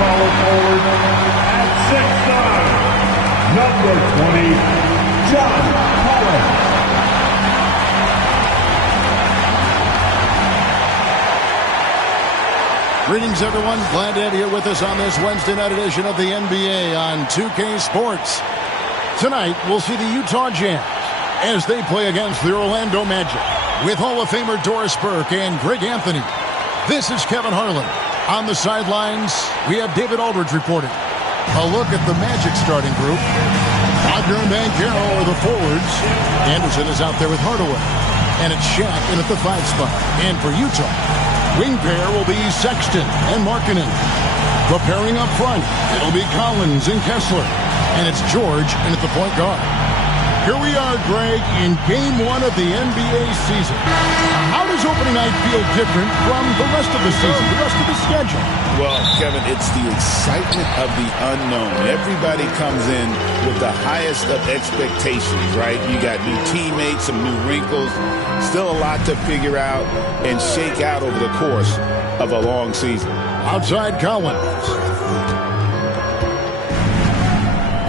Power forward at 6'9", number 20, John Collins. Greetings, everyone. Glad to have you here with us on this Wednesday night edition of the NBA on 2K Sports. Tonight, we'll see the Utah Jazz as they play against the Orlando Magic with Hall of Famer Doris Burke and Greg Anthony. This is Kevin Harlan. On the sidelines, we have David Aldridge reporting. A look at the Magic starting group. Wagner and Banchero are the forwards. Anderson is out there with Hardaway. And it's Shaq in at the 5 spot. And for Utah, wing pair will be Sexton and Markkanen. Preparing up front, it'll be Collins and Kessler. And it's George in at the point guard. Here we are, Greg, in Game 1 of the NBA season. How does opening night feel different from the rest of the season, the rest of the schedule? Well, Kevin, it's the excitement of the unknown. Everybody comes in with the highest of expectations, right? You got new teammates, some new wrinkles, still a lot to figure out and shake out over the course of a long season. Outside Collins.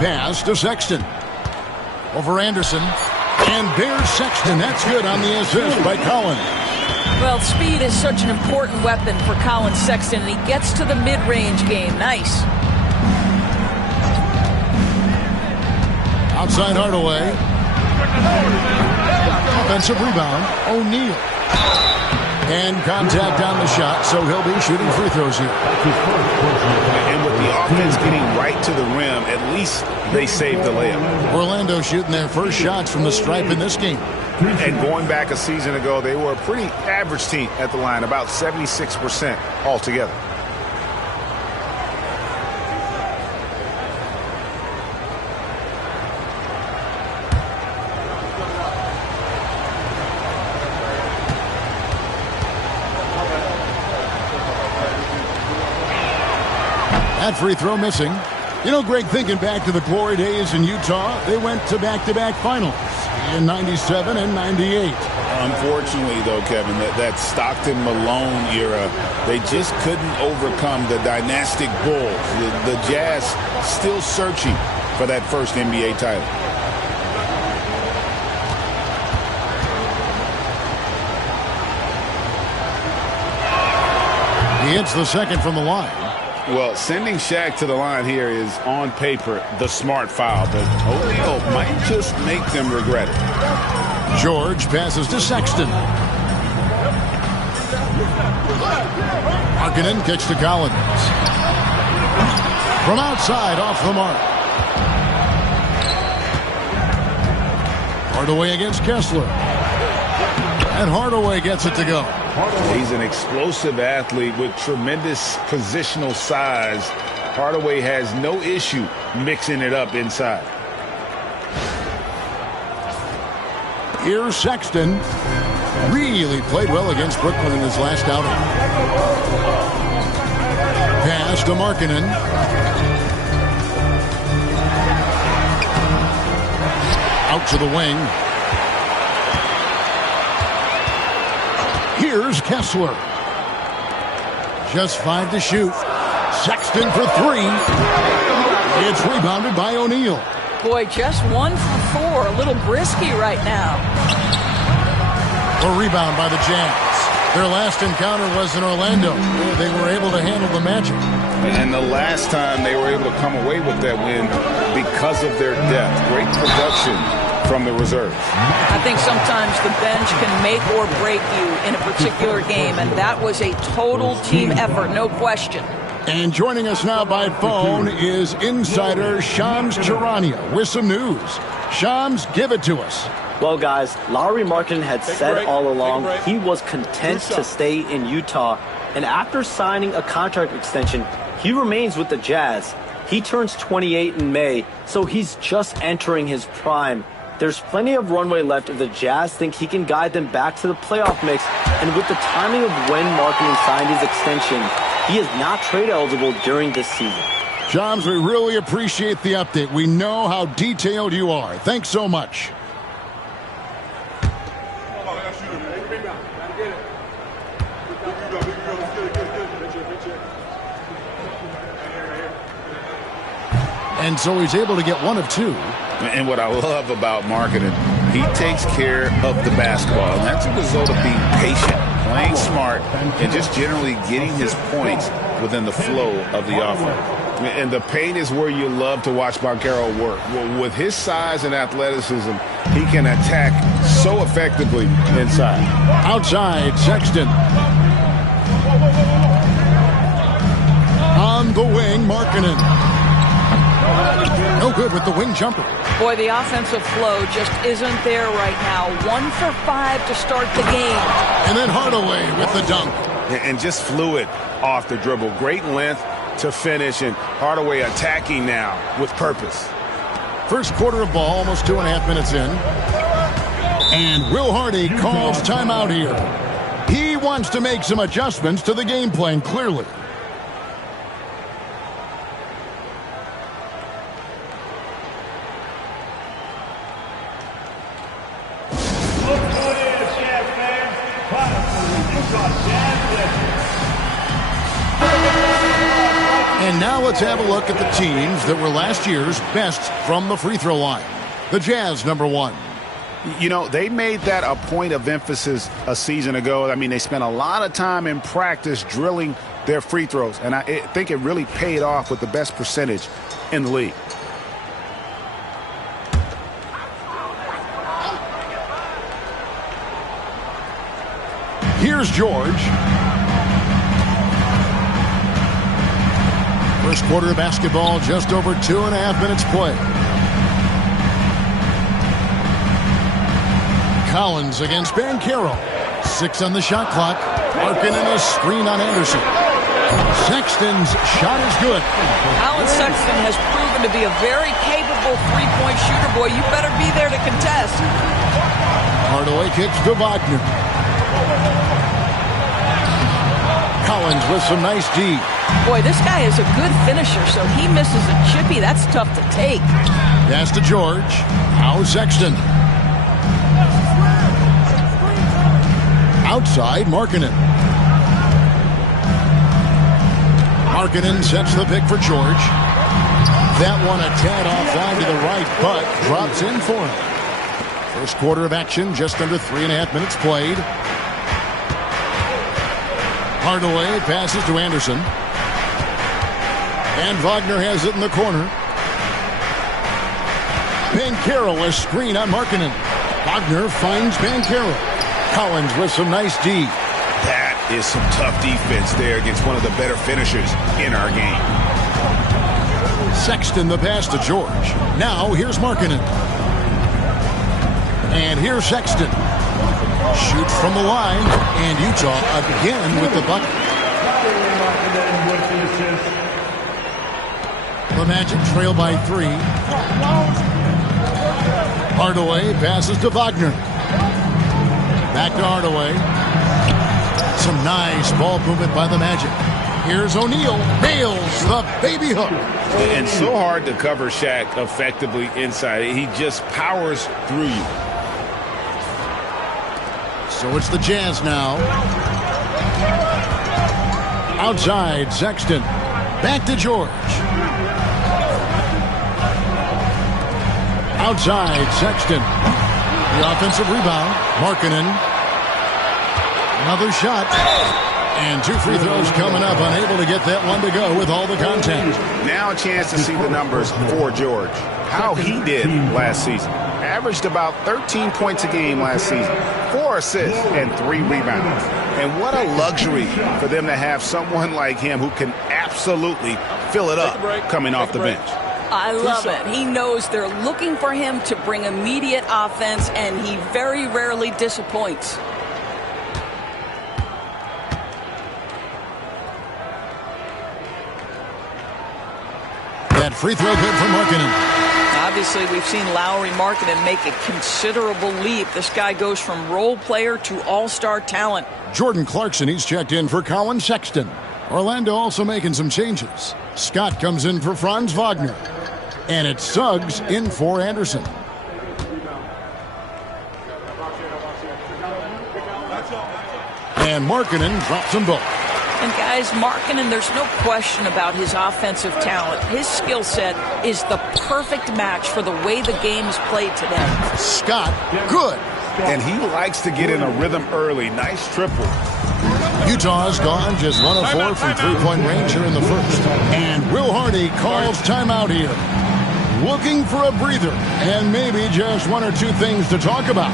Pass to Sexton. Over Anderson. And there's Sexton. That's good on the assist by Collins. Well, speed is such an important weapon for Colin Sexton, and he gets to the mid-range game. Nice. Outside Hardaway. Offensive rebound. O'Neal. And contact on the shot, so he'll be shooting free throws here. And with the offense getting right to the rim, at least they saved the layup. Orlando shooting their first shots from the stripe in this game. And going back a season ago, they were a pretty average team at the line, about 76% altogether. That free throw missing. You know, Greg, thinking back to the glory days in Utah, they went to back-to-back finals in 97 and 98. Unfortunately, though, Kevin, that Stockton-Malone era, they just couldn't overcome the dynastic Bulls. The Jazz still searching for that first NBA title. He hits the second from the line. Well, sending Shaq to the line here is, on paper, the smart foul, but O'Neal might just make them regret it. George passes to Sexton. Markkanen kicks to Collins. From outside, off the mark. Hardaway against Kessler. And Hardaway gets it to go. He's an explosive athlete with tremendous positional size. Hardaway has no issue mixing it up inside. Here's Sexton. Really played well against Brooklyn in his last outing. Pass to Markkanen. Out to the wing. Here's Kessler. Just 5 to shoot. Sexton for 3. It's rebounded by O'Neal. Boy, just 1 for 4. A little brisky right now. A rebound by the Jazz. Their last encounter was in Orlando. They were able to handle the Magic. And the last time they were able to come away with that win because of their depth. Great production from the reserves. I think sometimes the bench can make or break you in a particular game, and that was a total team effort, no question. And joining us now by phone is insider Shams Charania with some news. Shams, give it to us. Well, guys, Lauri Markkanen had said all along he was content to stay in Utah, and after signing a contract extension, he remains with the Jazz. He turns 28 in May, so he's just entering his prime. There's plenty of runway left if the Jazz think he can guide them back to the playoff mix, and with the timing of when Markkanen signed his extension, he is not trade eligible during this season. Shams, we really appreciate the update. We know how detailed you are. Thanks so much. And so he's able to get one of two. And what I love about marketing, he takes care of the basketball. And that's a result of being patient, playing smart, and just generally getting his points within the flow of the offense. And the paint is where you love to watch Banchero work. Well, with his size and athleticism, he can attack so effectively inside. Outside, Sexton. On the wing, Markkanen. No good with the wing jumper. Boy, the offensive flow just isn't there right now. 1 for 5 to start the game. And then Hardaway with the dunk. And just fluid off the dribble. Great length to finish, and Hardaway attacking now with purpose. First quarter of ball, almost 2.5 minutes in. And Will Hardy calls timeout here. He wants to make some adjustments to the game plan, clearly. And now let's have a look at the teams that were last year's best from the free throw line. The Jazz, number 1. You know, they made that a point of emphasis a season ago. I mean, they spent a lot of time in practice drilling their free throws, and I think it really paid off with the best percentage in the league. Here's George. First quarter of basketball, just over 2.5 minutes play. Collins against Banchero. 6 on the shot clock. Markkanen a screen on Anderson. Sexton's shot is good. Alan Sexton has proven to be a very capable three-point shooter. Boy, you better be there to contest. Hardaway kicks to Wagner. Collins with some nice D. Boy, this guy is a good finisher, so he misses a chippy. That's tough to take. Pass to George. Now Sexton. Outside, Markkanen. Markkanen sets the pick for George. That one a tad offline to the right, but drops in for him. First quarter of action, just under 3.5 minutes played. Hardaway passes to Anderson. And Wagner has it in the corner. Banchero a screen on Markkanen. Wagner finds Banchero. Collins with some nice D. That is some tough defense there against one of the better finishers in our game. Sexton the pass to George. Now here's Markkanen. And here's Sexton. Shoots from the line. And Utah again with the bucket. The Magic trail by 3. Hardaway passes to Wagner. Back to Hardaway. Some nice ball movement by the Magic. Here's O'Neal. Nails the baby hook. And so hard to cover Shaq effectively inside. He just powers through you. So it's the Jazz now. Outside, Sexton. Back to George. Outside, Sexton. The offensive rebound. Markkanen. Another shot. And 2 free throws coming up. Unable to get that one to go with all the contact. Now a chance to see the numbers for George. How he did last season. Averaged about 13 points a game last season. 4 assists and 3 rebounds. And what a luxury for them to have someone like him who can absolutely fill it up coming off the bench. I love it. He knows they're looking for him to bring immediate offense, and he very rarely disappoints. That free throw good for Markkanen. Obviously, we've seen Lauri Markkanen make a considerable leap. This guy goes from role player to all-star talent. Jordan Clarkson, he's checked in for Colin Sexton. Orlando also making some changes. Scott comes in for Franz Wagner. And it's Suggs in for Anderson. And Markkanen drops them both. And guys, Markkanen, there's no question about his offensive talent. His skill set is the perfect match for the way the game is played today. Scott, good. And he likes to get in a rhythm early. Nice triple. Utah's gone just 1 of 4 from three-point range here in the first. And Will Hardy calls timeout here. Looking for a breather and maybe just 1 or 2 things to talk about.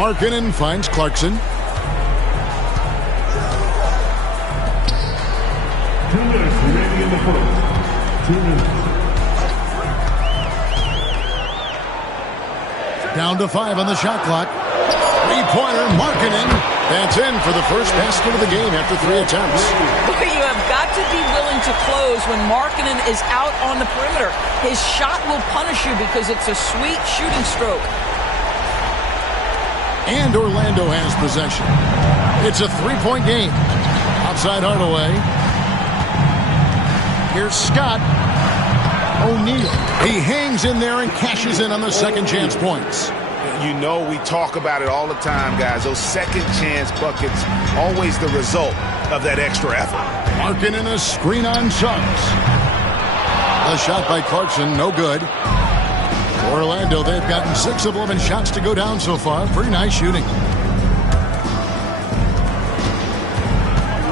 Markkanen finds Clarkson. 2 minutes remaining in the first. 2 minutes. Down to 5 on the shot clock. Three-pointer, Markkanen. That's in for the first basket of the game after 3 attempts. You have got to be willing to close when Markkanen is out on the perimeter. His shot will punish you because it's a sweet shooting stroke. And Orlando has possession. It's a 3-point game. Outside Hardaway. Here's Scott. O'Neal. He hangs in there and cashes in on the second chance points. You know, we talk about it all the time, guys. Those second chance buckets, always the result of that extra effort. Markkanen a screen on Suggs. The shot by Clarkson, no good. Orlando, they've gotten 6 of 11 shots to go down so far. Pretty nice shooting.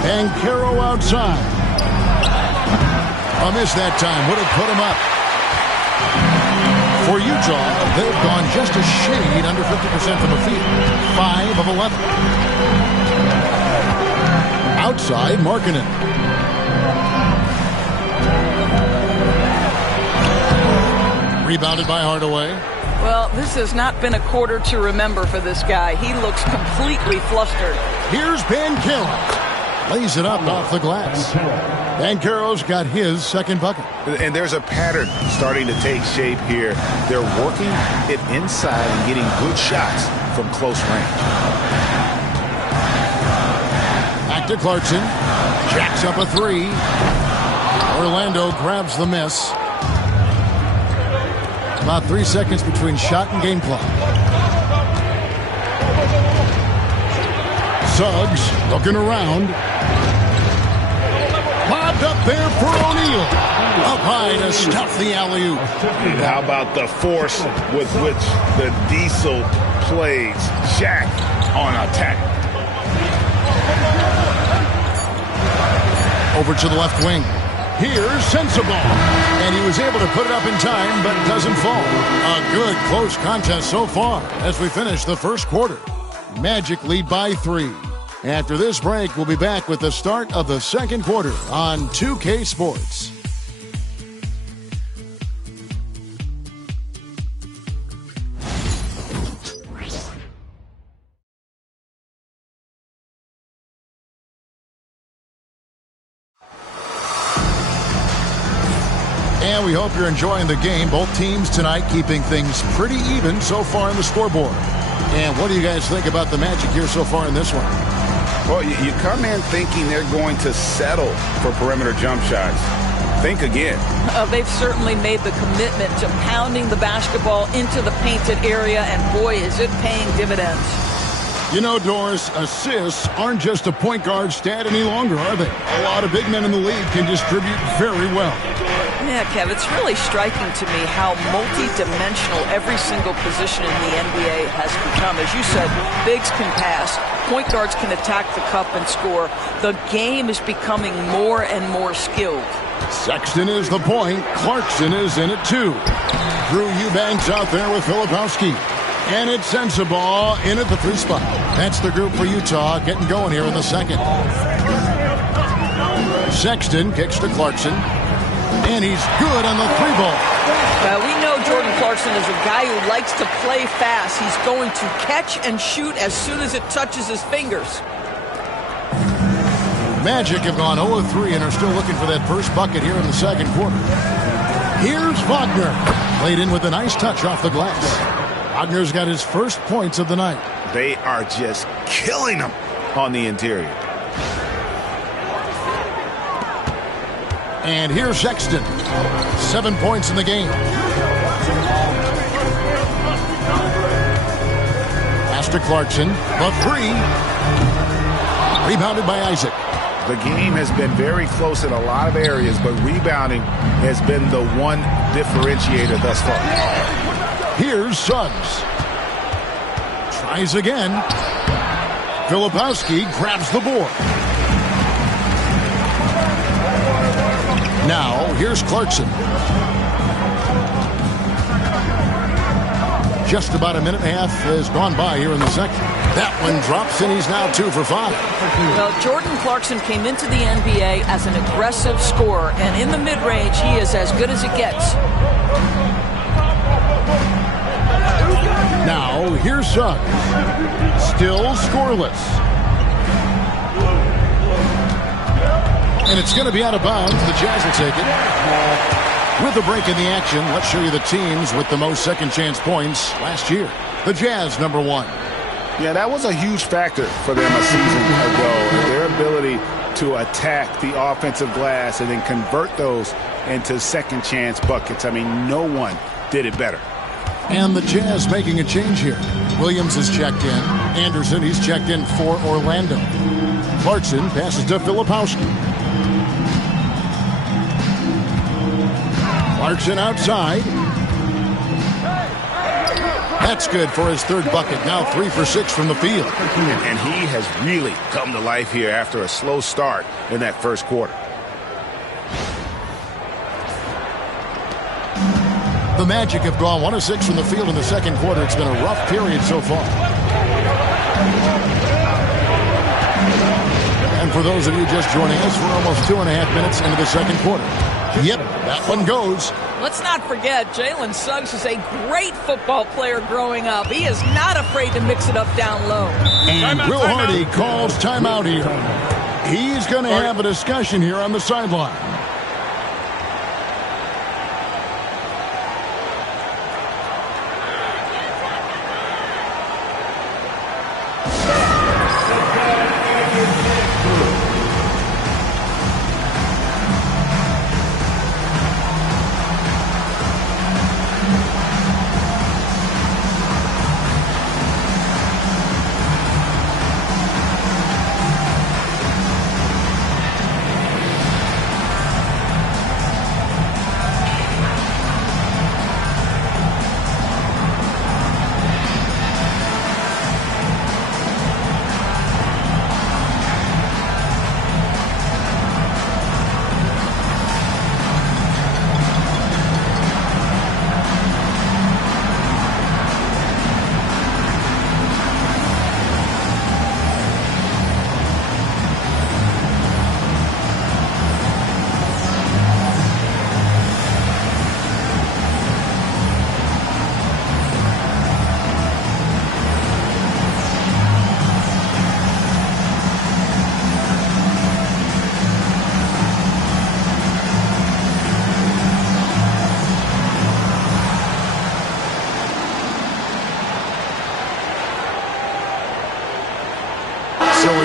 And Caro outside. A miss that time. Would have put him up. For Utah, they've gone just a shade under 50% from the field. 5 of 11. Outside, Markkanen. Rebounded by Hardaway. Well, this has not been a quarter to remember for this guy. He looks completely flustered. Here's Banchero. Lays it up off the glass. Banchero's got his second bucket. And there's a pattern starting to take shape here. They're working it inside and getting good shots from close range. Back to Clarkson. Jacks up a 3. Orlando grabs the miss. About 3 seconds between shot and game clock. Suggs looking around. Lobbed up there for O'Neal. Up high to stuff the alley-oop. How about the force with which the Diesel plays Shaq on attack? Over to the left wing. Here's Sensabaugh. And he was able to put it up in time, but doesn't fall. A good close contest so far as we finish the first quarter. Magic lead by 3. After this break, we'll be back with the start of the second quarter on 2K Sports. And we hope you're enjoying the game. Both teams tonight keeping things pretty even so far in the scoreboard. And what do you guys think about the Magic here so far in this one? Well, you come in thinking they're going to settle for perimeter jump shots. Think again. They've certainly made the commitment to pounding the basketball into the painted area, and boy, is it paying dividends. You know, Doris, assists aren't just a point guard stat any longer, are they? A lot of big men in the league can distribute very well. Yeah, Kev, it's really striking to me how multi-dimensional every single position in the NBA has become. As you said, bigs can pass, point guards can attack the cup and score. The game is becoming more and more skilled. Sexton is the point. Clarkson is in it, too. Drew Eubanks out there with Filipowski. And it's Sensabaugh in at the 3 spot. That's the group for Utah getting going here in the second. Sexton kicks to Clarkson. And he's good on the 3-ball. We know Jordan Clarkson is a guy who likes to play fast. He's going to catch and shoot as soon as it touches his fingers. Magic have gone 0-3 and are still looking for that first bucket here in the second quarter. Here's Wagner. Played in with a nice touch off the glass. Wagner's got his first points of the night. They are just killing them on the interior. And here's Sexton. 7 points in the game. Pass to Clarkson. The 3. Rebounded by Isaac. The game has been very close in a lot of areas, but rebounding has been the one differentiator thus far. Here's Suggs. Tries again. Filipowski grabs the board. Now, here's Clarkson. Just about a minute and a half has gone by here in the second. That one drops, and he's now 2 for 5. Well, Jordan Clarkson came into the NBA as an aggressive scorer, and in the mid-range, he is as good as it gets. Now, here's Suggs. Still scoreless. And it's going to be out of bounds. The Jazz will take it. With a break in the action, let's show you the teams with the most second-chance points last year. The Jazz, number 1. Yeah, that was a huge factor for them a season ago. Their ability to attack the offensive glass and then convert those into second-chance buckets. I mean, no one did it better. And the Jazz making a change here. Williams is checked in. Anderson, he's checked in for Orlando. Clarkson passes to Filipowski. Clarkson outside. That's good for his 3rd bucket. Now 3 for 6 from the field. And he has really come to life here after a slow start in that first quarter. The Magic have gone 1 of 6 from the field in the second quarter. It's been a rough period so far. And for those of you just joining us, we're almost 2.5 minutes into the second quarter. Yep, that one goes. Let's not forget, Jalen Suggs is a great football player growing up. He is not afraid to mix it up down low. And Will Hardy calls timeout here. He's going to have a discussion here on the sideline.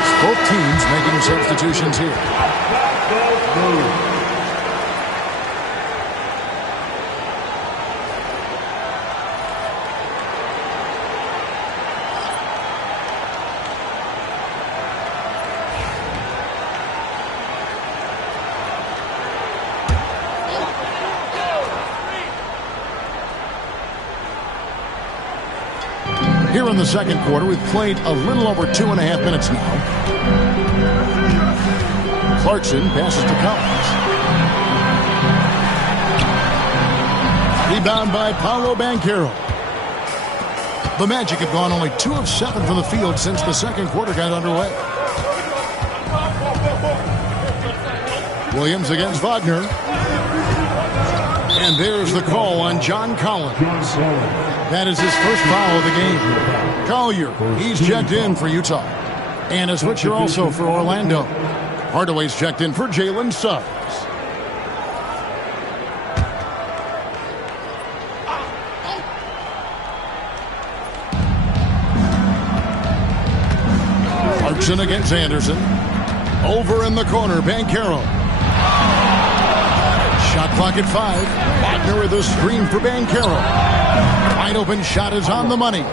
minutes. Both teams making substitutions here. Here in the second quarter, we've played a little over 2.5 minutes now. Clarkson passes to Collins. Rebound by Paolo Banchero. The Magic have gone only 2 of 7 from the field since the second quarter got underway. Williams against Wagner. And there's the call on John Collins. That is his first foul of the game. Collier, he's checked in for Utah. And a switcher also for Orlando. Hardaway's checked in for Jalen Suggs. Clarkson against Anderson. Over in the corner, Banchero. Shot clock at 5. Wagner with a screen for Banchero. Wide open shot is on the money.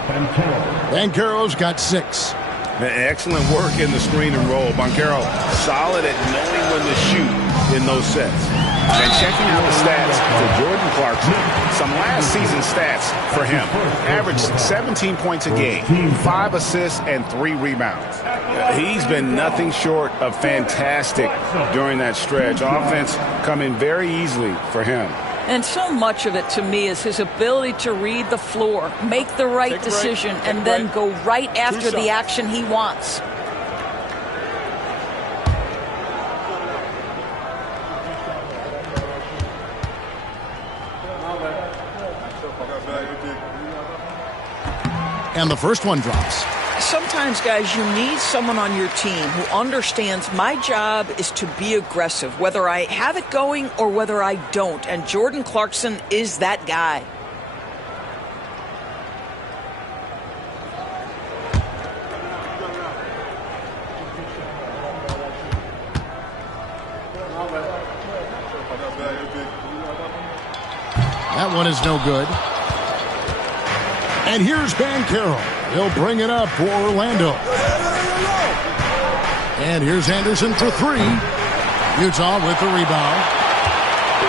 Banchero's got 6. Excellent work in the screen and roll. Banchero solid at knowing when to shoot in those sets. And checking out the stats for Jordan Clarkson. Some last season stats for him. Averaged 17 points a game, 5 assists, and 3 rebounds. He's been nothing short of fantastic during that stretch. Offense coming very easily for him. And so much of it, to me, is his ability to read the floor, make the right decision, and then go right after the action he wants. And the first one drops. Sometimes, guys, you need someone on your team who understands my job is to be aggressive, whether I have it going or whether I don't. And Jordan Clarkson is that guy. That one is no good. And here's Banchero. He'll bring it up for Orlando. And here's Anderson for 3. Utah with the rebound.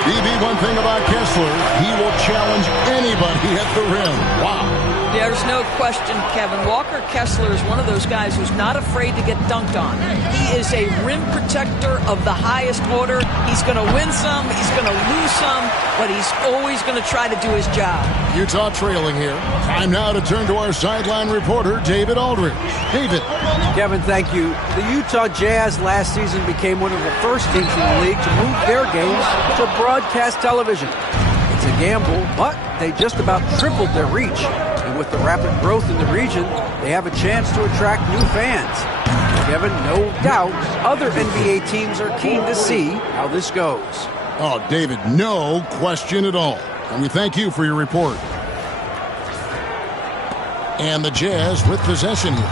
BB, one thing about Kessler, he will challenge anybody at the rim. Wow. Yeah, there's no question, Kevin. Walker Kessler is one of those guys who's not afraid to get dunked on. He is a rim protector of the highest order. He's going to win some, he's going to lose some, but he's always going to try to do his job. Utah trailing here. Time now to turn to our sideline reporter, David Aldridge. David. Kevin, thank you. The Utah Jazz last season became one of the first teams in the league to move their games to broadcast television. It's a gamble, but they just about tripled their reach. And with the rapid growth in the region, they have a chance to attract new fans. Kevin, no doubt, other NBA teams are keen to see how this goes. Oh, David, no question at all. And we thank you for your report. And the Jazz with possession here.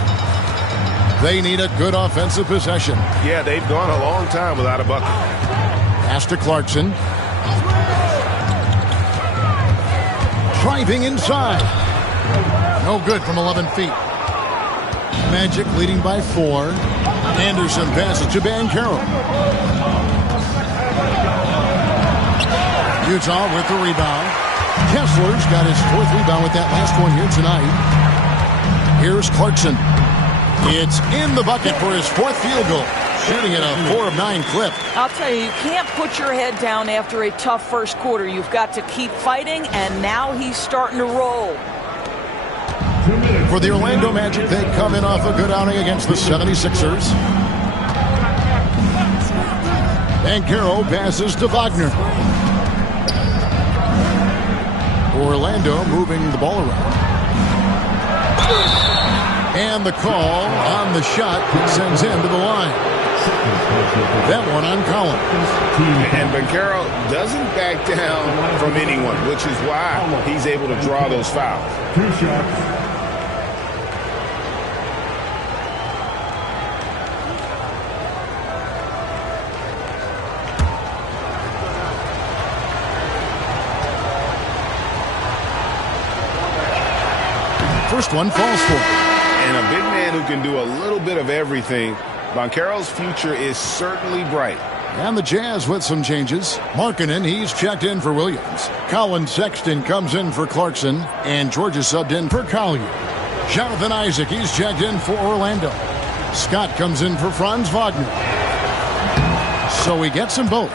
They need a good offensive possession. Yeah, they've gone a long time without a bucket. Pass to Clarkson. Driving inside. No good from 11 feet. Magic leading by 4. Anderson passes to Banchero. Utah with the rebound. Kessler's got his 4th rebound with that last one here tonight. Here's Clarkson. It's in the bucket for his 4th field goal. Shooting at a 4 of 9 clip. I'll tell you, you can't put your head down after a tough first quarter. You've got to keep fighting, and now he's starting to roll. For the Orlando Magic, they come in off a good outing against the 76ers. Banchero passes to Wagner. Orlando moving the ball around. And the call on the shot that sends him to the line. That one on Collins. And Banchero doesn't back down from anyone, which is why he's able to draw those fouls. 2 shots. first one falls for him. And a big man who can do a little bit of everything. Banchero's future is certainly bright. And the Jazz with some changes. Markkanen, he's checked in for Williams. Colin Sexton comes in for Clarkson. And George is subbed in for Collier. Jonathan Isaac, he's checked in for Orlando. Scott comes in for Franz Wagner. So he gets them both.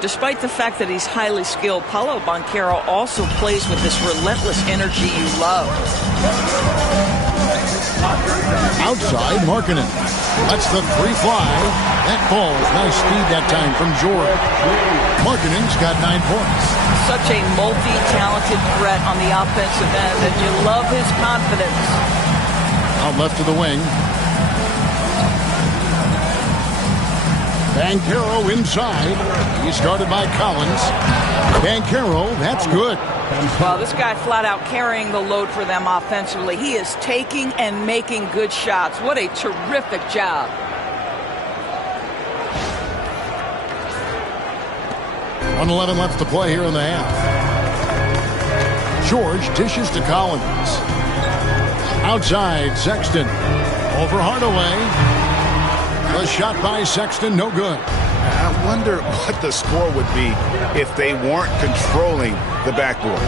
Despite the fact that he's highly skilled, Paolo Banchero also plays with this relentless energy you love. Outside, Markkanen lets the three fly. That ball, nice speed that time from George. Markkanen's got 9 points. Such a multi-talented threat on the offensive end, and you love his confidence. Out left to the wing. Banchero inside. He's guarded by Collins. Banchero, that's good. Well, this guy flat out carrying the load for them offensively. He is taking and making good shots. What a terrific job. .111 left to play here in the half. George dishes to Collins. Outside, Sexton. Over Hardaway. The shot by Sexton, no good. I wonder what the score would be if they weren't controlling the backboard.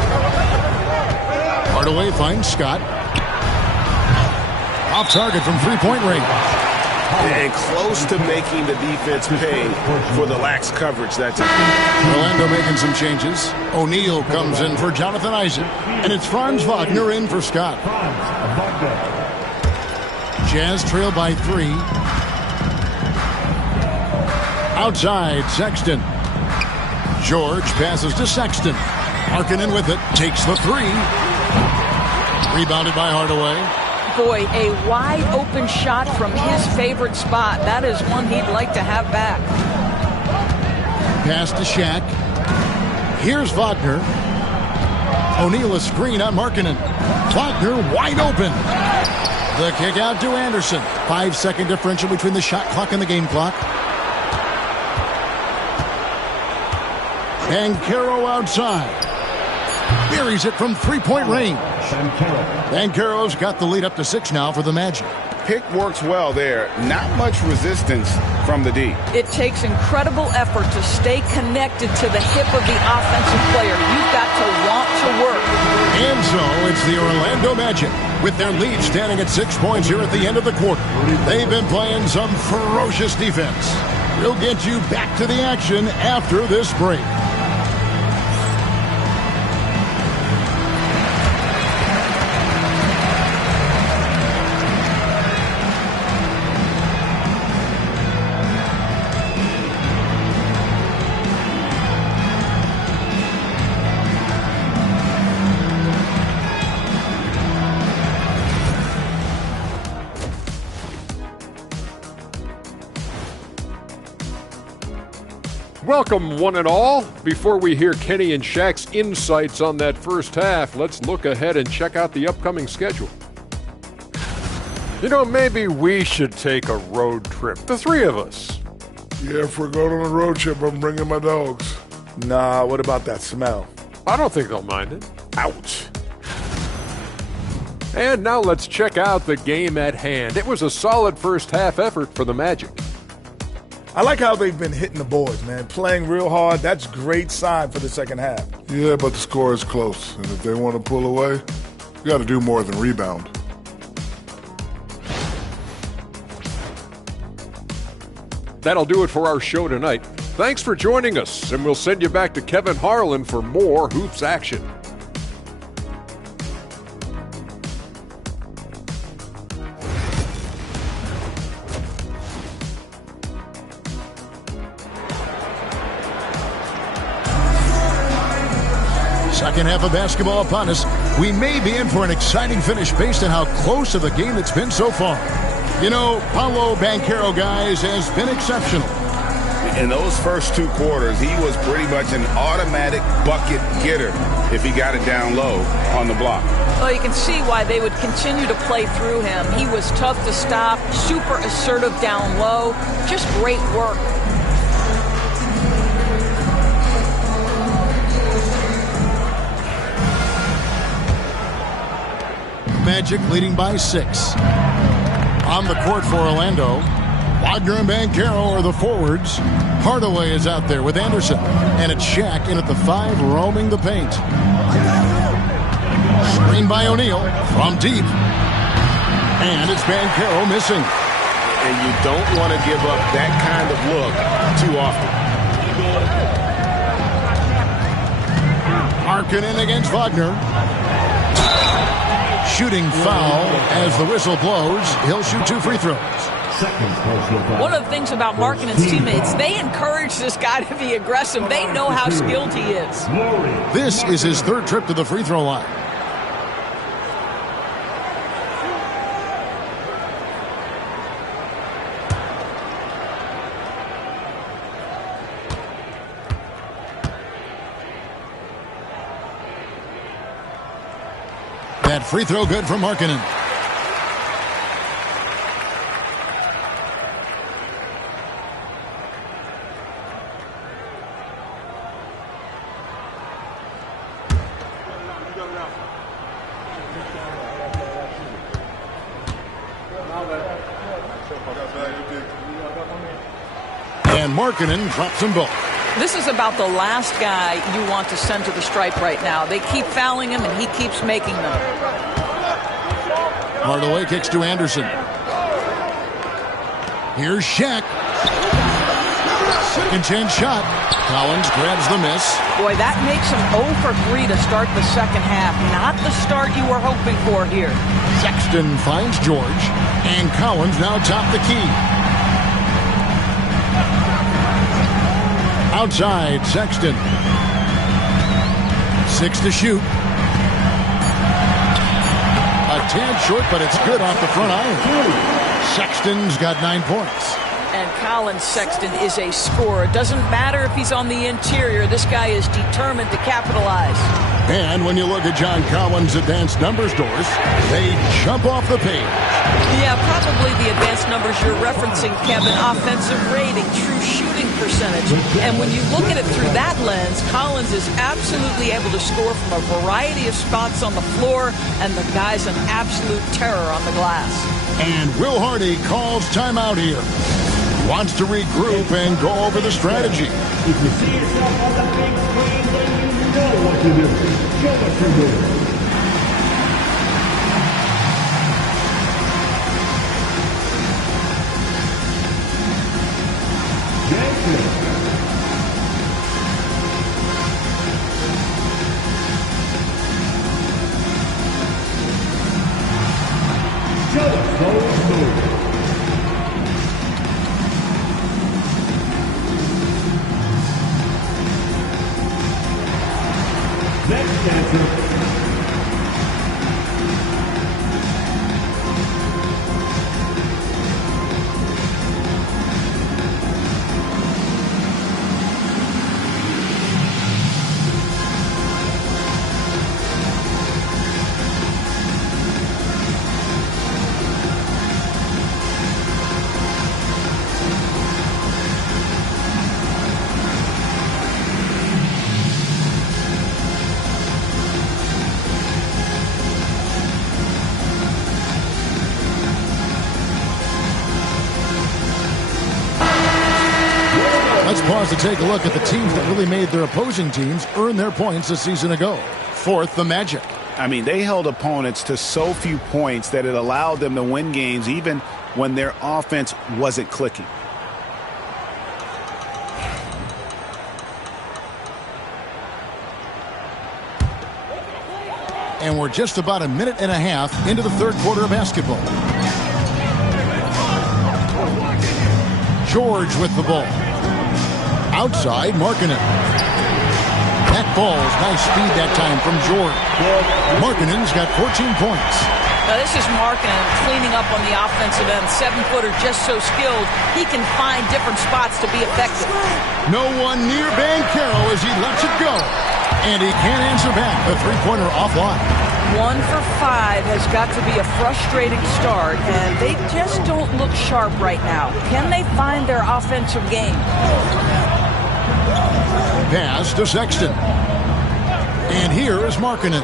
Hardaway finds Scott. Off target from three-point range. And close to making the defense pay for the lax coverage that time. Orlando making some changes. O'Neal comes in for Jonathan Isaac. And it's Franz Wagner in for Scott. Jazz trail by 3. Outside, Sexton. George passes to Sexton. Markkanen with it. Takes the 3. Rebounded by Hardaway. Boy, a wide open shot from his favorite spot. That is one he'd like to have back. Pass to Shaq. Here's Wagner. O'Neal a screen on Markkanen. Wagner wide open. The kick out to Anderson. 5-second differential between the shot clock and the game clock. Banchero outside. Buries it from three-point range. Banchero's got the lead up to 6 now for the Magic. Pick works well there. Not much resistance from the D. It takes incredible effort to stay connected to the hip of the offensive player. You've got to want to work. And so it's the Orlando Magic with their lead standing at 6 points here at the end of the quarter. They've been playing some ferocious defense. We'll get you back to the action after this break. Welcome, one and all. Before we hear Kenny and Shaq's insights on that first half, let's look ahead and check out the upcoming schedule. You know, maybe we should take a road trip, the 3 of us. Yeah, if we're going on a road trip, I'm bringing my dogs. Nah, what about that smell? I don't think they'll mind it. Ouch. And now let's check out the game at hand. It was a solid first half effort for the Magic. I like how they've been hitting the boards, man. Playing real hard. That's great sign for the second half. Yeah, but the score is close. And if they want to pull away, you got to do more than rebound. That'll do it for our show tonight. Thanks for joining us, and we'll send you back to Kevin Harlan for more Hoops action. Second half of basketball upon us. We may be in for an exciting finish based on how close of a game it's been so far. You know, Paolo Banchero, guys, has been exceptional. In those first 2 quarters, he was pretty much an automatic bucket getter if he got it down low on the block. Well, you can see why they would continue to play through him. He was tough to stop, super assertive down low, just great work. Magic leading by 6. On the court for Orlando, Wagner and Banchero are the forwards. Hardaway is out there with Anderson. And it's Shaq in at the 5, roaming the paint. Screen by O'Neal from deep. And it's Banchero missing. And you don't want to give up that kind of look too often. Markkanen against Wagner. Shooting foul as the whistle blows. He'll shoot 2 free throws. One of the things about Markkanen's teammates, they encourage this guy to be aggressive. They know how skilled he is. This is his 3rd trip to the free throw line. That free throw good from Markkanen. And Markkanen drops them both. This is about the last guy you want to send to the stripe right now. They keep fouling him, and he keeps making them. Hardaway kicks to Anderson. Here's Shaq. Second chance shot. Collins grabs the miss. Boy, that makes him 0 for 3 to start the second half. Not the start you were hoping for here. Sexton finds George. And Collins now top the key. Outside, Sexton. 6 to shoot. A tad short, but it's good off the front iron. Sexton's got 9 points. And Colin Sexton is a scorer. Doesn't matter if he's on the interior. This guy is determined to capitalize. And when you look at John Collins' advanced numbers, Doris, they jump off the page. Yeah, probably the advanced numbers you're referencing, Kevin. Offensive rating, true shooting percentage. And when you look at it through that lens, Collins is absolutely able to score from a variety of spots on the floor, and the guy's an absolute terror on the glass. And Will Hardy calls timeout here. Wants to regroup and go over the strategy. If you see yourself on the big screen, then you know what to do. Show what to do. Jackson. Show us those moves. Next answer. Let's pause to take a look at the teams that really made their opposing teams earn their points a season ago. Fourth, the Magic. I mean, they held opponents to so few points that it allowed them to win games even when their offense wasn't clicking. And we're just about a minute and a half into the third quarter of basketball. George with the ball. Outside, Markkanen. That ball's nice speed that time from George. Markkanen's got 14 points. Now this is Markkanen cleaning up on the offensive end. 7-footer just so skilled, he can find different spots to be effective. No one near Banchero as he lets it go. And he can't answer back. The three-pointer offline. 1 for 5 has got to be a frustrating start, and they just don't look sharp right now. Can they find their offensive game? Pass to Sexton. And here is Markkanen.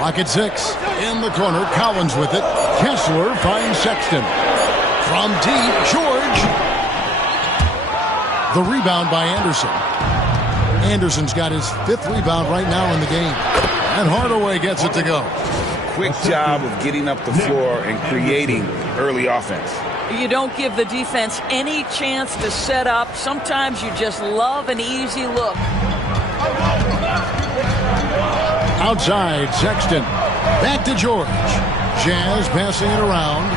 Lock at 6. In the corner, Collins with it. Kessler finds Sexton. From deep, George. The rebound by Anderson. Anderson's got his 5th rebound right now in the game. And Hardaway gets it to go. Quick job of getting up the floor and creating early offense. You don't give the defense any chance to set up. Sometimes you just love an easy look. Outside, Sexton. Back to George. Jazz passing it around.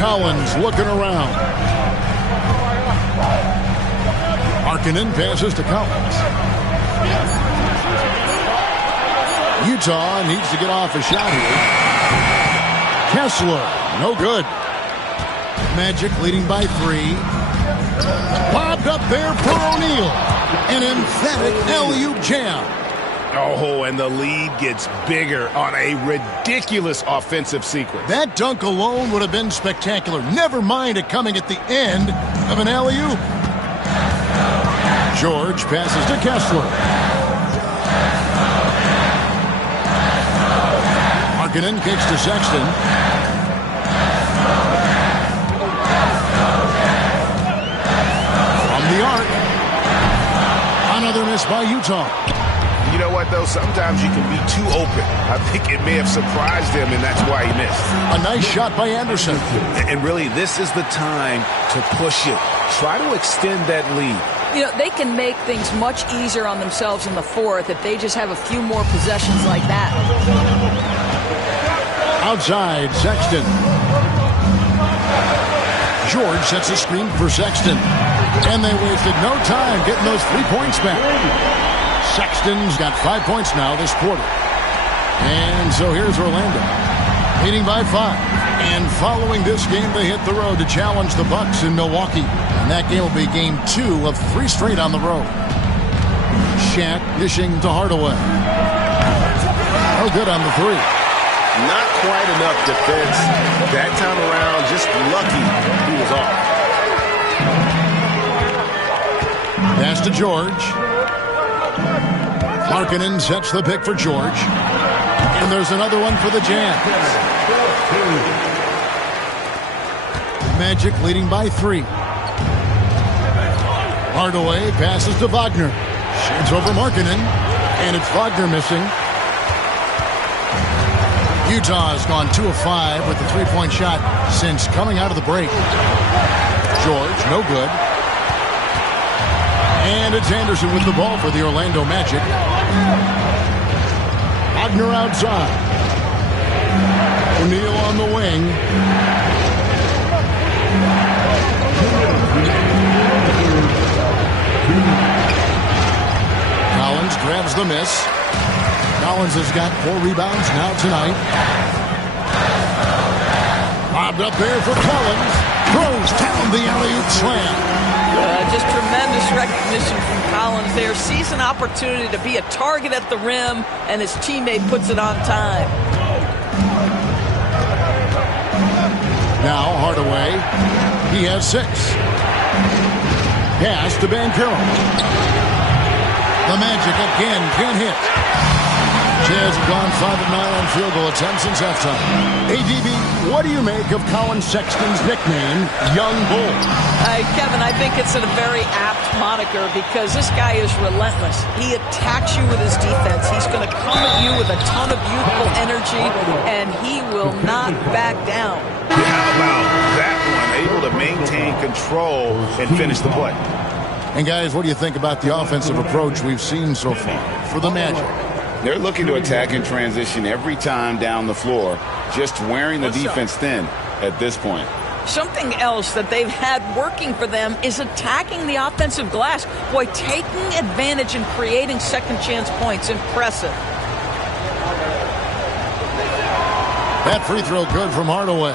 Collins looking around. Markkanen passes to Collins. Utah needs to get off a shot here. Kessler, no good. Magic leading by 3. Bobbed up there for O'Neal. An emphatic alley-oop jam. Oh, and the lead gets bigger on a ridiculous offensive sequence. That dunk alone would have been spectacular. Never mind it coming at the end of an alley-oop. George passes to Kessler. Markkanen kicks to Sexton. From the arc. Another miss by Utah. You know what, though? Sometimes you can be too open. I think it may have surprised him, and that's why he missed. A nice shot by Anderson. And really, this is the time to push it. Try to extend that lead. You know, they can make things much easier on themselves in the 4th if they just have a few more possessions like that. Outside, Sexton. George sets a screen for Sexton. And they wasted no time getting those 3 points back. Sexton's got 5 points now this quarter. And so here's Orlando, leading by 5. And following this game, they hit the road to challenge the Bucks in Milwaukee. And that game will be game 2 of 3 straight on the road. Shaq dishing to Hardaway. No good on the 3. Not quite enough defense that time around. Just lucky he was off. Pass to George. Markkanen sets the pick for George. And there's another one for the Jazz. Magic leading by 3. Hardaway passes to Wagner. Shoots over Markkanen. And it's Wagner missing. Utah has gone 2 of 5 with the 3-point shot since coming out of the break. George, no good. And it's Anderson with the ball for the Orlando Magic. Wagner outside. O'Neal on the wing. Collins grabs the miss. Collins has got 4 rebounds now tonight. Bobbed up there for Collins. Throws down the alley-oop slam. Just tremendous recognition from Collins there. Sees an opportunity to be a target at the rim, and his teammate puts it on time. Now Hardaway. He has 6. Pass to Banchero. The Magic again can't hit. Jazz have gone 5 of 9 on field goal attempts since halftime. ADB, what do you make of Colin Sexton's nickname, Young Bull? Kevin, I think it's a very apt moniker because this guy is relentless. He attacks you with his defense. He's going to come at you with a ton of youthful energy, and he will not back down. How about that one? Able to maintain control and finish the play. And guys, what do you think about the offensive approach we've seen so far for the Magic? They're looking to attack in transition every time down the floor, just wearing the defense thin at this point. Something else that they've had working for them is attacking the offensive glass. Boy, taking advantage and creating second chance points. Impressive. That free throw good from Hardaway.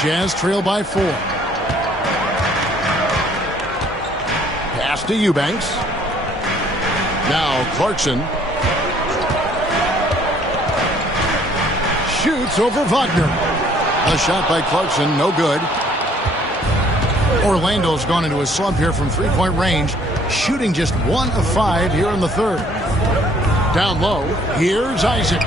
Jazz trail by 4. Pass to Eubanks. Now Clarkson shoots over Wagner. A shot by Clarkson, no good. Orlando's gone into a slump here from three-point range, shooting just 1 of 5 here in the third. Down low, here's Isaac.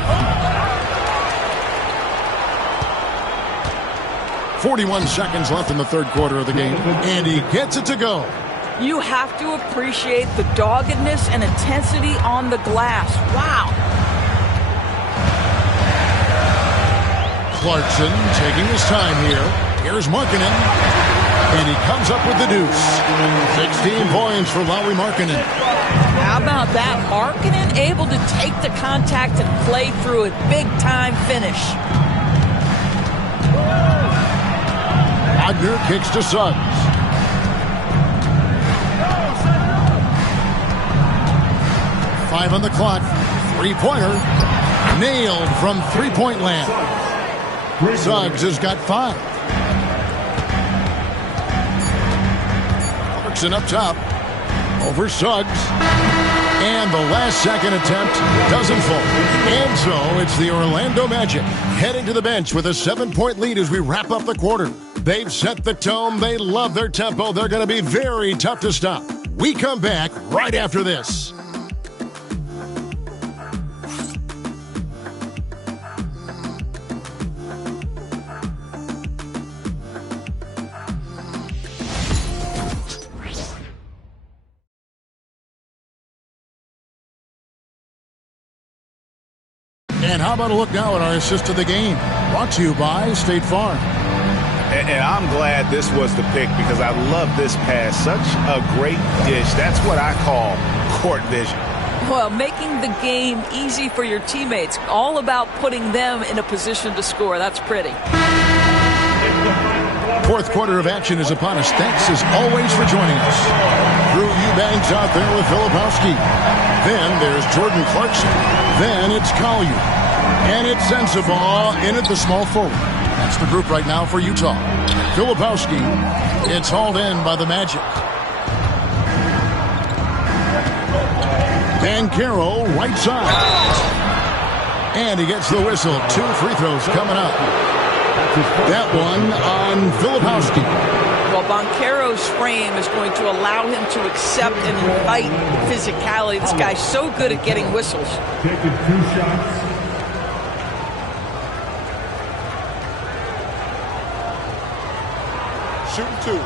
41 seconds left in the third quarter of the game, and he gets it to go. You have to appreciate the doggedness and intensity on the glass. Wow. Clarkson taking his time here. Here's Markkanen, and he comes up with the deuce. 16 points for Lauri Markkanen. How about that? Markkanen able to take the contact and play through it. Big-time finish. Wagner kicks to Suggs. Five on the clock. Three-pointer. Nailed from three-point land. Suggs has got 5. Clarkson up top. Over Suggs. And the last second attempt doesn't fall. And so it's the Orlando Magic heading to the bench with a 7-point lead as we wrap up the quarter. They've set the tone. They love their tempo. They're going to be very tough to stop. We come back right after this. And how about a look now at our assist of the game? Brought to you by State Farm. And I'm glad this was the pick because I love this pass. Such a great dish. That's what I call court vision. Well, making the game easy for your teammates. All about putting them in a position to score. That's pretty. Fourth quarter of action is upon us. Thanks as always for joining us. Drew Eubanks out there with Filipowski. Then there's Jordan Clarkson. Then it's Collier. And it's Sensabaugh in at the small forward. That's the group right now for Utah. Filipowski. It's hauled in by the Magic. Banchero right side. And he gets the whistle. 2 free throws coming up. That one on Filipowski. Well, Banchero's frame is going to allow him to accept and invite physicality. This guy's so good at getting whistles. Taking 2 shots. Shooting 2.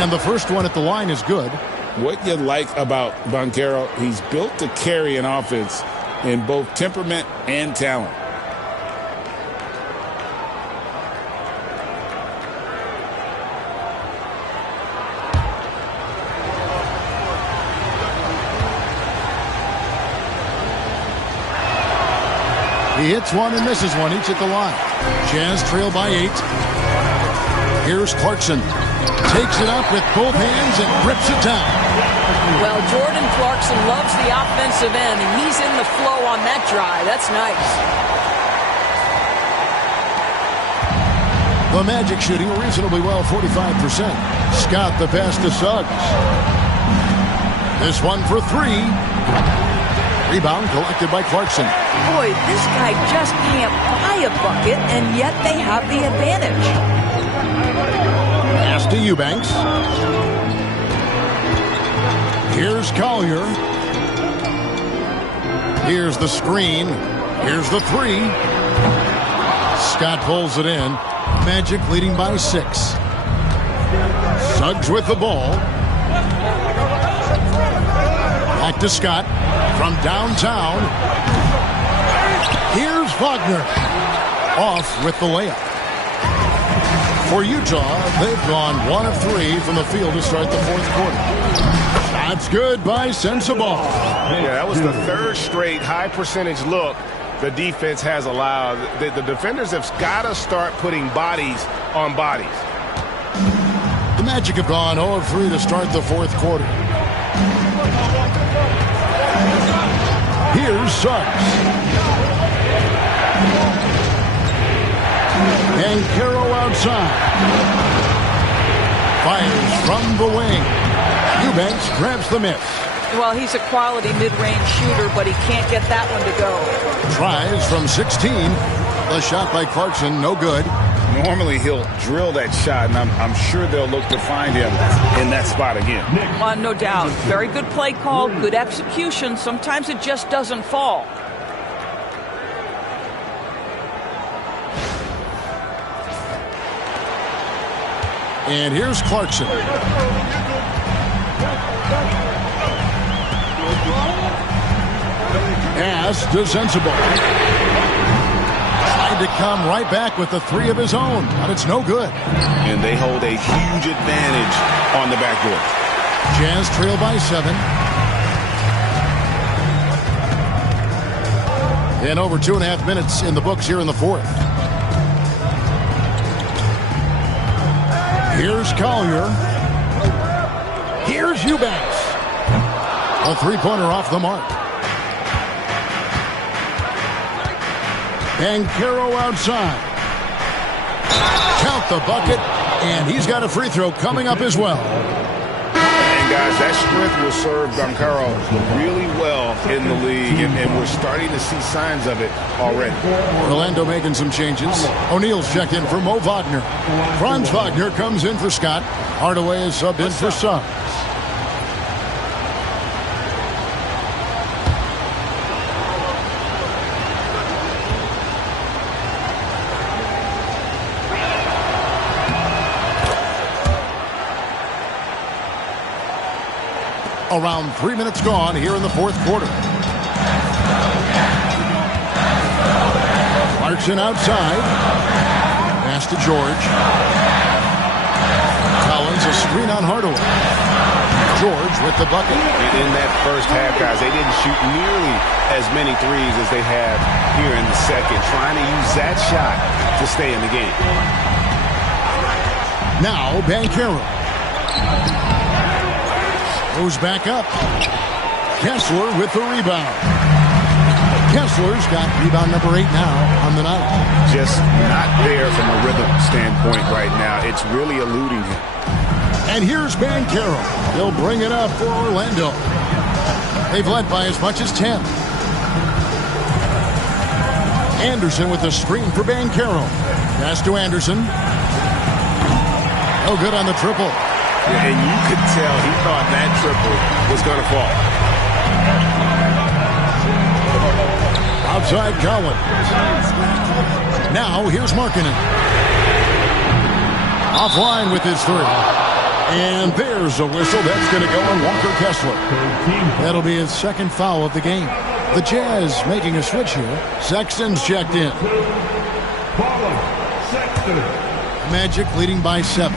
And the first one at the line is good. What you like about Banchero, he's built to carry an offense in both temperament and talent. He hits one and misses one, each at the line. Jazz trail by 8. Here's Clarkson. Takes it up with both hands and rips it down. Well, Jordan Clarkson loves the offensive end, and he's in the flow on that drive. That's nice. The Magic shooting reasonably well, 45%. Scott the pass to Suggs. This one for 3. Rebound collected by Clarkson. Boy, this guy just can't buy a bucket, and yet they have the advantage. Pass to Eubanks. Here's Collier. Here's the screen. Here's the 3. Scott pulls it in. Magic leading by 6. Suggs with the ball. Back to Scott from downtown. Here's Wagner. Off with the layup. For Utah, they've gone 1 of 3 from the field to start the fourth quarter. That's good by Sensabaugh. Yeah, that was the 3rd straight high percentage look the defense has allowed. The defenders have got to start putting bodies on bodies. The Magic have gone 0 of 3 to start the fourth quarter. Here's Suggs. And Caro outside. Fires from the wing. Eubanks grabs the miss. Well, he's a quality mid-range shooter, but he can't get that one to go. Tries from 16. The shot by Clarkson, no good. Normally he'll drill that shot, and I'm sure they'll look to find him in that spot again. No doubt. Very good play call, good execution. Sometimes it just doesn't fall. And here's Clarkson. Pass to Sensible. Tried to come right back with the three of his own, but it's no good. And they hold a huge advantage on the backboard. Jazz trail by 7. And over 2.5 minutes in the books here in the fourth. Here's Collier. Here's Eubanks. A three-pointer off the mark. Banchero outside. Count the bucket, and he's got a free throw coming up as well. And guys, that strength will serve Banchero really well in the league, and we're starting to see signs of it already. Orlando making some changes. O'Neal's checked in for Mo Wagner. Franz Wagner comes in for Scott. Hardaway is subbed in for Suggs. Around 3 minutes gone here in the fourth quarter. Clarkson outside. Pass to George. Collins a screen on Hardaway. George with the bucket. In that first half, guys, they didn't shoot nearly as many threes as they have here in the second, trying to use that shot to stay in the game. Now Banchero. Goes back up. Kessler with the rebound. Kessler's got rebound number 8 now on the night. Just not there from a rhythm standpoint right now. It's really eluding him. And here's Banchero. He'll bring it up for Orlando. They've led by as much as 10. Anderson with the screen for Banchero. Pass to Anderson. No good on the triple. And you could tell he thought that triple was going to fall. Outside Collins. Now here's Markkanen. Offline with his three. And there's a whistle. That's going to go on Walker Kessler. That'll be his second foul of the game. The Jazz making a switch here. Sexton's checked in. Magic leading by 7.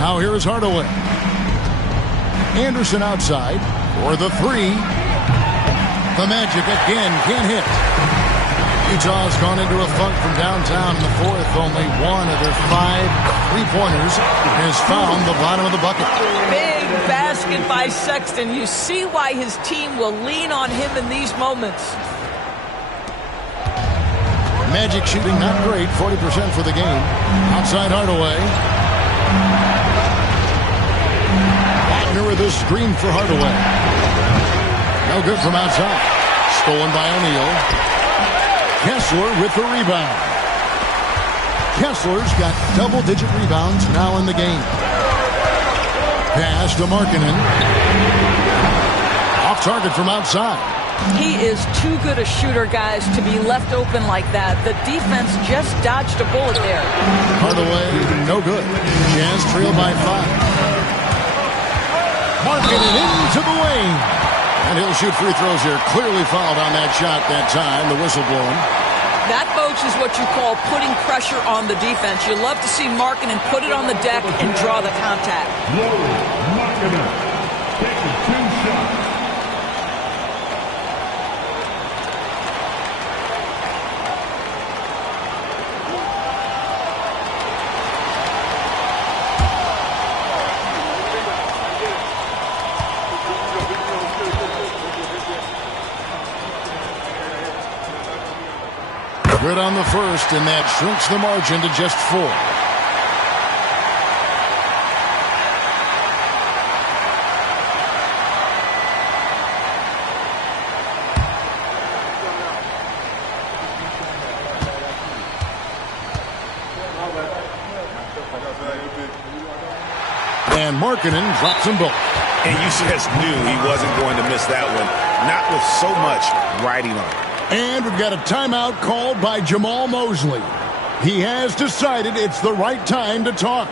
Now here is Hardaway. Anderson outside for the three. The Magic again can't hit. Utah's gone into a funk from downtown in the fourth. Only one of their 5 3-pointers has found the bottom of the bucket. Big basket by Sexton. You see why his team will lean on him in these moments. Magic shooting not great, 40% for the game. Outside Hardaway. Wagner with a screen for Hardaway. No good from outside. Stolen by O'Neal. Kessler with the rebound. Kessler's got double-digit rebounds now in the game. Pass to Markkanen. Off target from outside. He is too good a shooter, guys, to be left open like that. The defense just dodged a bullet there. Hardaway, no good. Jazz trail by 5. Markkanen into the lane. And he'll shoot free throws here. Clearly fouled on that shot that time. The whistle blowing. That, folks, is what you call putting pressure on the defense. You love to see Markkanen put it on the deck and draw the contact. Markkanen taking 2 shots. Good on the first, and that shrinks the margin to just 4. And Markkanen drops them both. And you just knew he wasn't going to miss that one. Not with so much riding on it. And we've got a timeout called by Jamal Mosley. He has decided it's the right time to talk.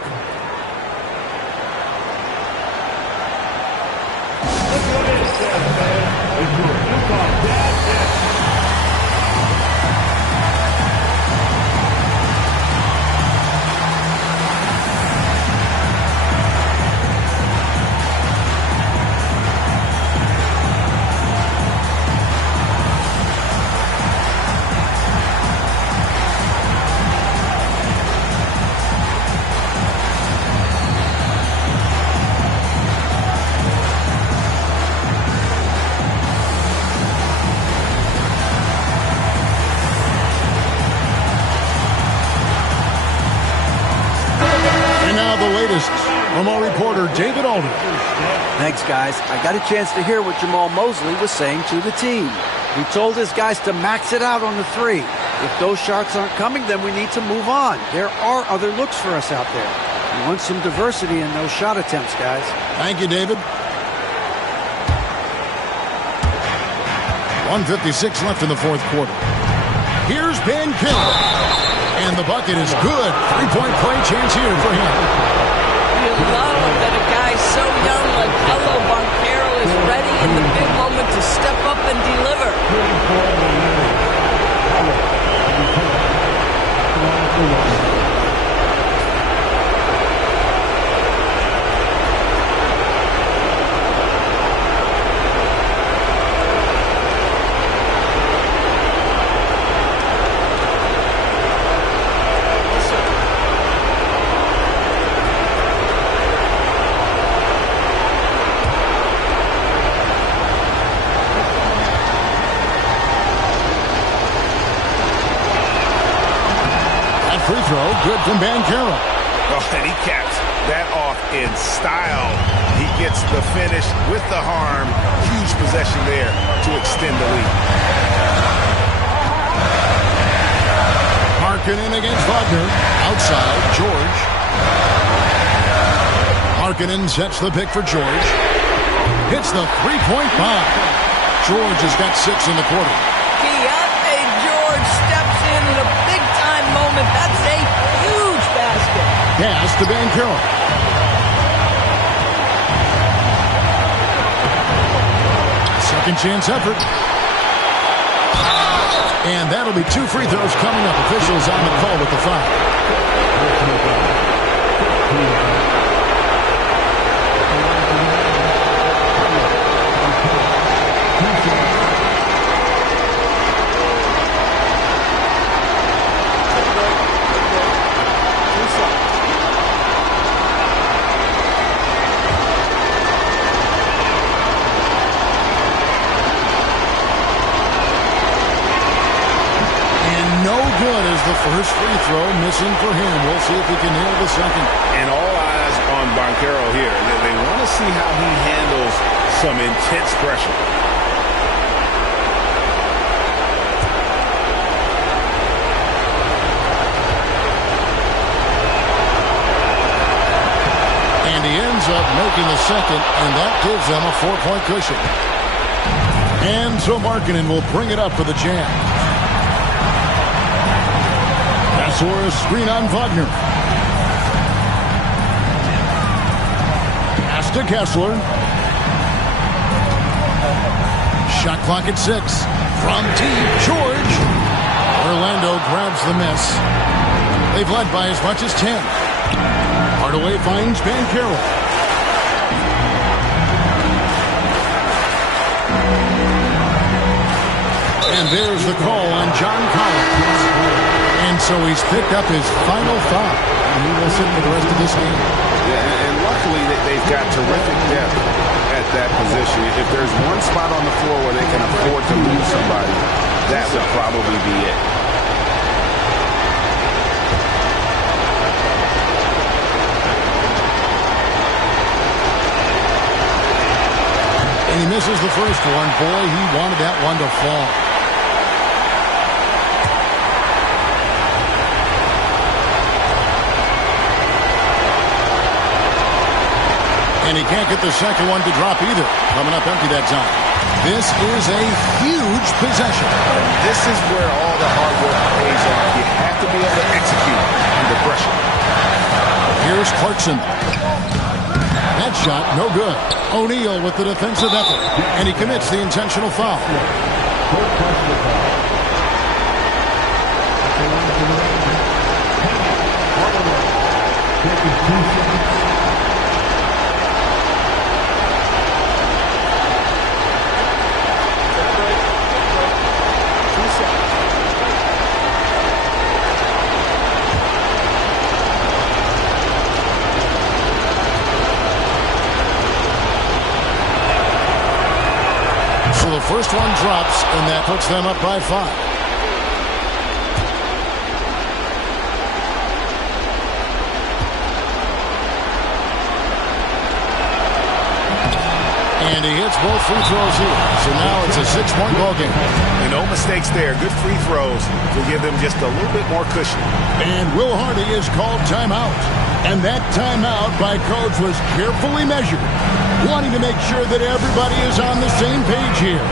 From our reporter, David Aldridge. Thanks, guys. I got a chance to hear what Jamal Mosley was saying to the team. He told his guys to max it out on the three. If those shots aren't coming, then we need to move on. There are other looks for us out there. We want some diversity in those shot attempts, guys. Thank you, David. 1:56 left in the fourth quarter. Here's Ben Carroll. And the bucket is good. Three-point play chance here for him. You love that a guy so young like Paolo Banchero is ready in the big moment to step up and deliver. Free throw, good from Banchero. Oh, and he caps that off in style. He gets the finish with the harm. Huge possession there to extend the lead. Markkanen against Wagner. Outside, George. Markkanen sets the pick for George. Hits the three-point bomb. George has got 6 in the quarter. Keontae George steps in a big-time moment. That's a huge basket. Pass to Banchero. Second chance effort. And that'll be 2 free throws coming up. Officials on the call with the foul. The first free throw missing for him. We'll see if he can nail the second. And all eyes on Banchero here. They want to see how he handles some intense pressure. And he ends up making the second, and that gives them a 4-point cushion. And so Markkanen will bring it up for the Jam. Or a screen on Wagner. Pass to Kessler. Shot clock at 6. From deep, George. Orlando grabs the miss. They've led by as much as 10. Hardaway finds Banchero. And there's the call on John Collins. And so he's picked up his final foul, and he will sit for the rest of this game. Yeah, and luckily they've got terrific depth at that position. If there's one spot on the floor where they can afford to lose somebody, that would probably be it. And he misses the first one. Boy, he wanted that one to fall. And he can't get the second one to drop either. Coming up empty that time. This is a huge possession. This is where all the hard work pays off. You have to be able to execute under pressure. Here's Clarkson. That shot, no good. O'Neal with the defensive effort. And he commits the intentional foul. So the first one drops, and that puts them up by 5. And he hits both free throws here. So now it's a 6-point ball game. And no mistakes there. Good free throws to give them just a little bit more cushion. And Will Hardy is called timeout. And that timeout by coach was carefully measured, wanting to make sure that everybody is on the same page here.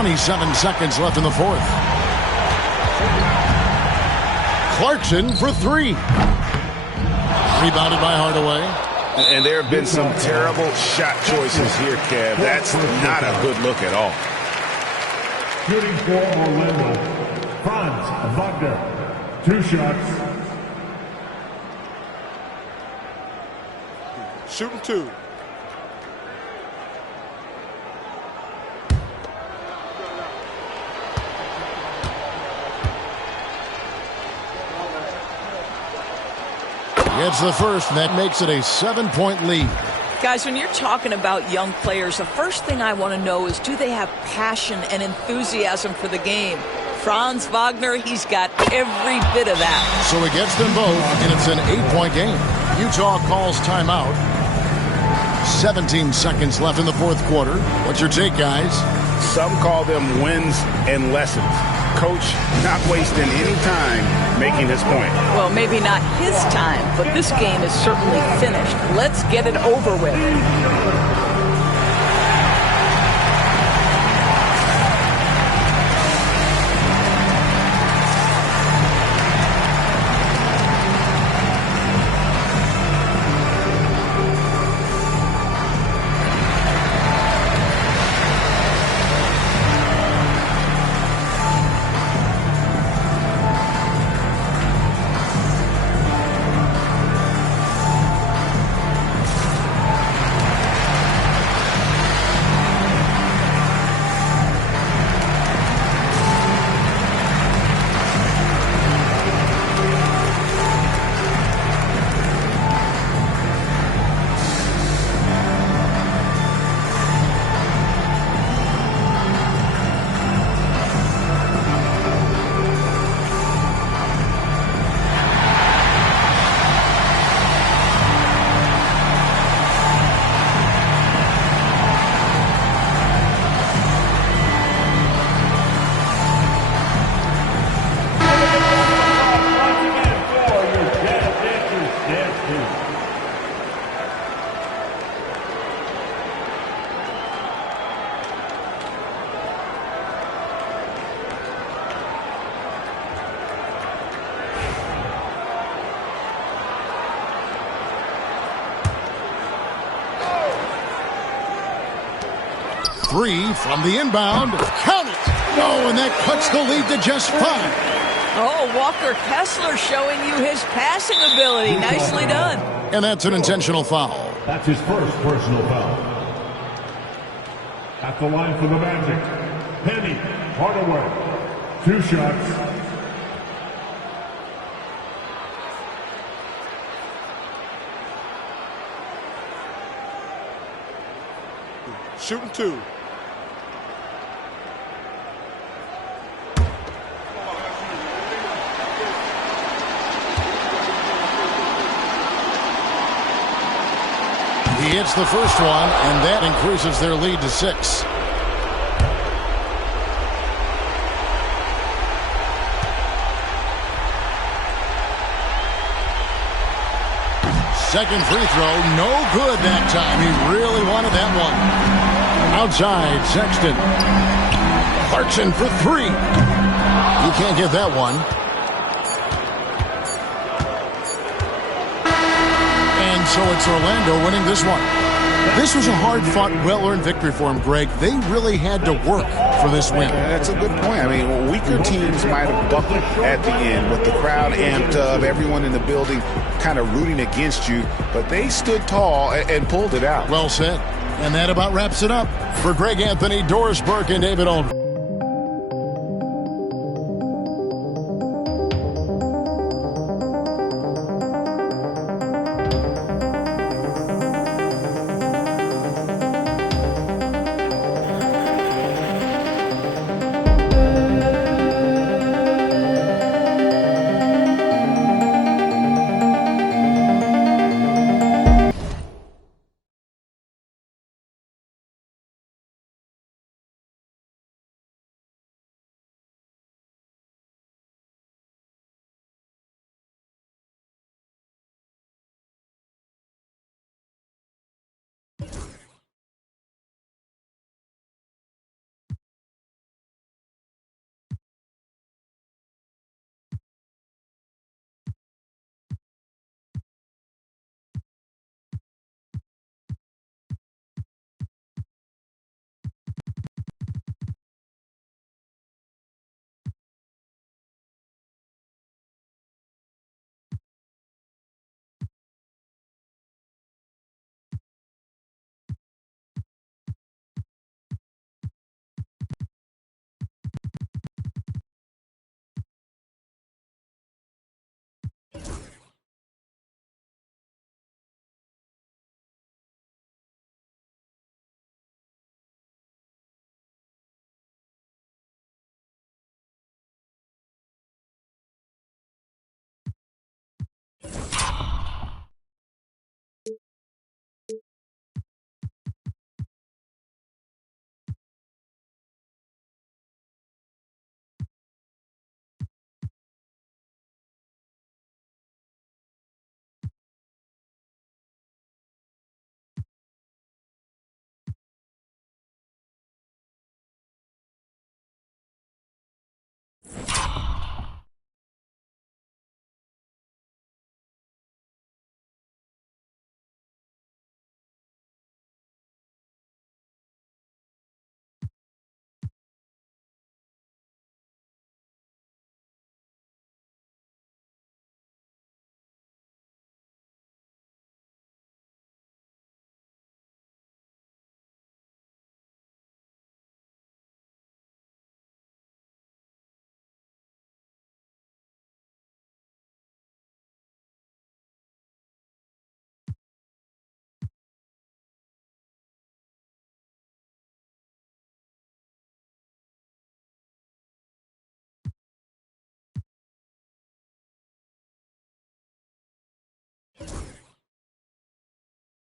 .27 seconds left in the fourth. Clarkson for 3. Rebounded by Hardaway. And there have been some terrible shot choices here, Kev. That's not a good look at all. Shooting for Orlando, Franz Wagner. 2 shots. Shooting 2. Gets the first, and that makes it a 7-point lead. Guys, when you're talking about young players, the first thing I want to know is, do they have passion and enthusiasm for the game? Franz Wagner, he's got every bit of that. So it gets them both, and it's an 8-point game. Utah calls timeout. 17 seconds left in the fourth quarter. What's your take, guys? Some call them wins and lessons. Coach not wasting any time making his point. Well, maybe not his time, but this game is certainly finished. Let's get it over with. three from the inbound. Count it. Oh, and that cuts the lead to just 5. Oh, Walker Kessler showing you his passing ability. Nicely done. And that's an intentional foul. That's his first personal foul. At the line for the Magic, Penny, Hardaway. 2 shots. Shooting 2. He hits the first one, and that increases their lead to 6. Second free throw, no good that time. He really wanted that one. Outside, Sexton. Clarkson for 3. He can't get that one. And so it's Orlando winning this one. This was a hard-fought, well-earned victory for him, Greg. They really had to work for this win. That's a good point. I mean, weaker teams might have buckled at the end with the crowd amped up, everyone in the building kind of rooting against you, but they stood tall and pulled it out. Well said. And that about wraps it up. For Greg Anthony, Doris Burke, and David Aldridge.